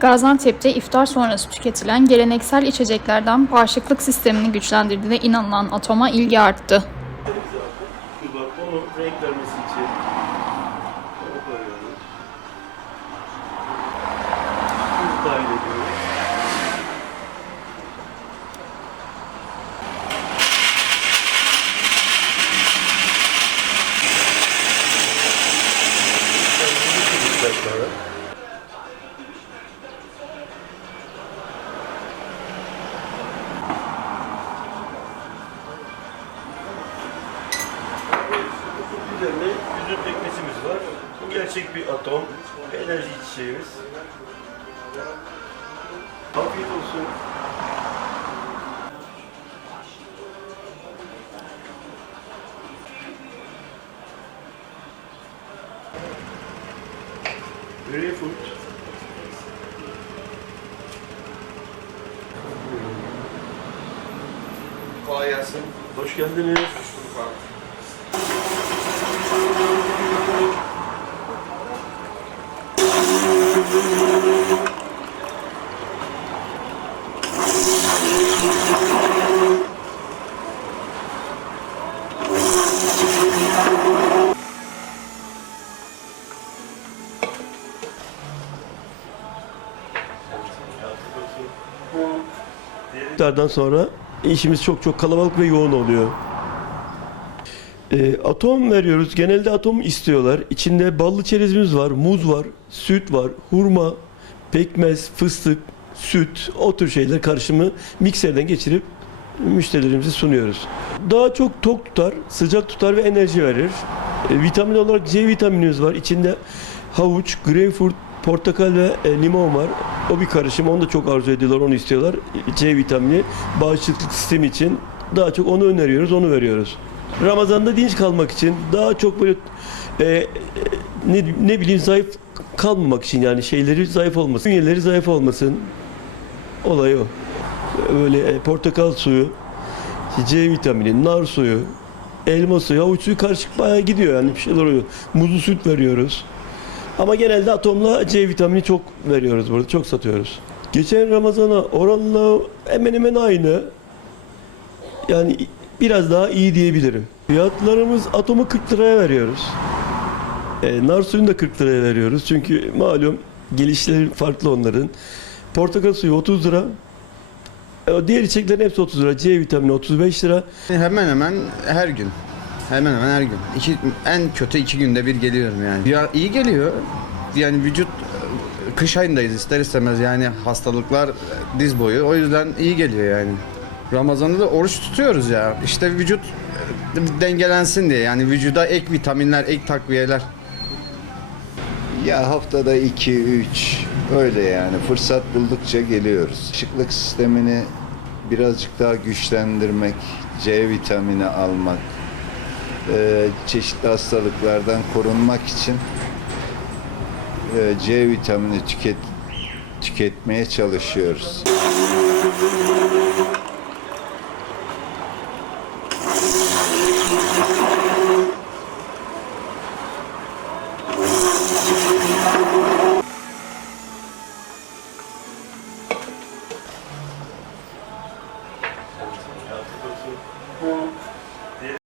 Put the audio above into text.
Gaziantep'te iftar sonrası tüketilen geleneksel içeceklerden bağışıklık sistemini güçlendirdiğine inanılan atoma ilgi arttı. Üzerine üzüm pekmezimiz var. Bu gerçek bir atom. Enerji içeceğimiz. Afiyet olsun. Greyfurt. Kolay gelsin. Hoş geldiniz. İftardan sonra işimiz çok çok kalabalık ve yoğun oluyor. E, atom veriyoruz. Genelde atom istiyorlar. İçinde ballı çerezimiz var, muz var, süt var, hurma, pekmez, fıstık, süt, o tür şeyler karışımı mikserden geçirip müşterilerimize sunuyoruz. Daha çok tok tutar, sıcak tutar ve enerji verir. E, vitamin olarak C vitaminimiz var. İçinde havuç, greyfurt, portakal ve e, limon var. O bir karışım. Onu da çok arzu ediyorlar, onu istiyorlar. C vitamini bağışıklık sistemi için daha çok onu öneriyoruz, onu veriyoruz. Ramazan'da dinç kalmak için daha çok böyle e, ne, ne bileyim zayıf kalmamak için yani şeyleri zayıf olmasın, bünyeleri zayıf olmasın. Olay o. Böyle e, portakal suyu, C vitamini, nar suyu, elma suyu, havuç suyu karışık bayağı gidiyor yani bir şeyler oluyor. Muzlu süt veriyoruz. Ama genelde atomla C vitamini çok veriyoruz burada, çok satıyoruz. Geçen Ramazan'a oranla hemen hemen aynı. Yani biraz daha iyi diyebilirim. Fiyatlarımız atomu 40 liraya veriyoruz. E, nar suyunu da 40 liraya veriyoruz. Çünkü malum gelişleri farklı onların. Portakal suyu 30 lira. E, diğer içeceklerin hepsi 30 lira. C vitamini 35 lira. Hemen hemen her gün. Hemen hemen her gün. İki, en kötü iki günde bir geliyorum yani. Ya iyi geliyor. Yani vücut kış ayındayız ister istemez yani hastalıklar diz boyu. O yüzden iyi geliyor yani. Ramazan'da da oruç tutuyoruz ya. İşte vücut dengelensin diye yani vücuda ek vitaminler, ek takviyeler. Ya haftada 2-3 öyle yani fırsat buldukça geliyoruz. Işıklık sistemini birazcık daha güçlendirmek, C vitamini almak, e, çeşitli hastalıklardan korunmak için e, C vitamini tüket, tüketmeye çalışıyoruz.